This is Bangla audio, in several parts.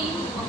same of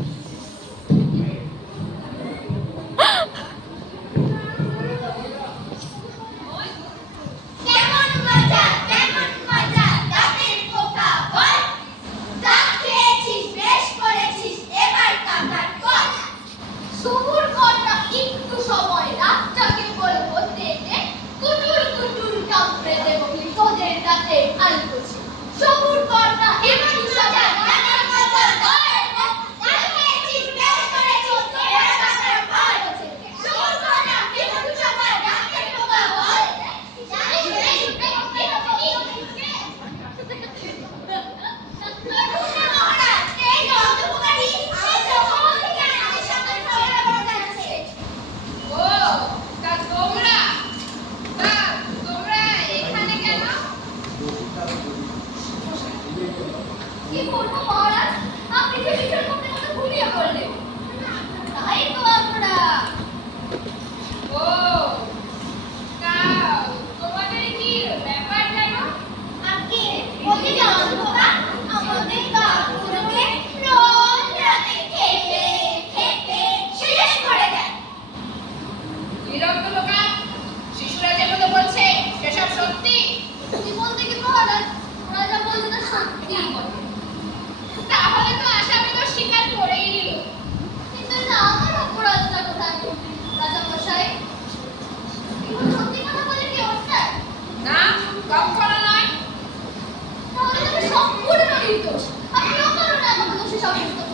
নির্দোষ আপনি অকারণে আমাকে দোষী সাব্যস্ত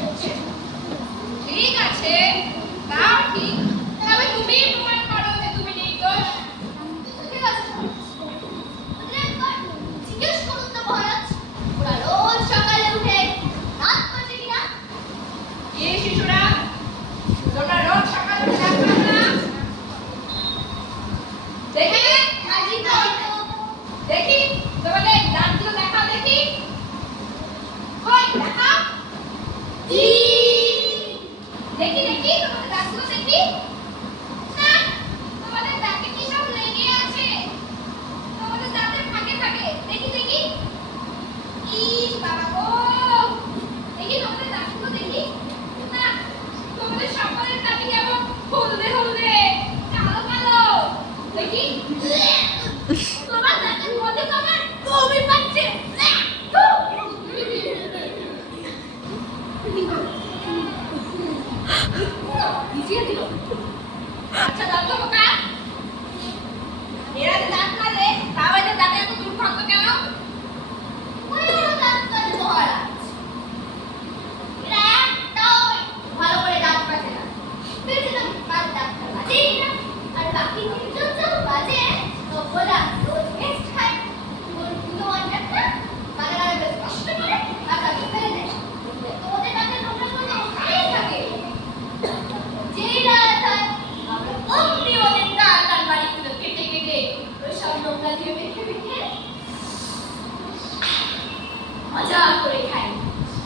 হিসাব করে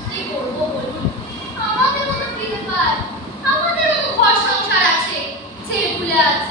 কি করব বলুন আমাদের মতো ফিরে পায়। আমাদের মতো ঘর সংসার আছে। ছেলেপুলে আছে।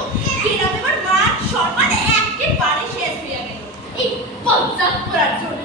সম্মান একেবারে শেষ হয়ে গেল। এই পঞ্চাশ করার জন্য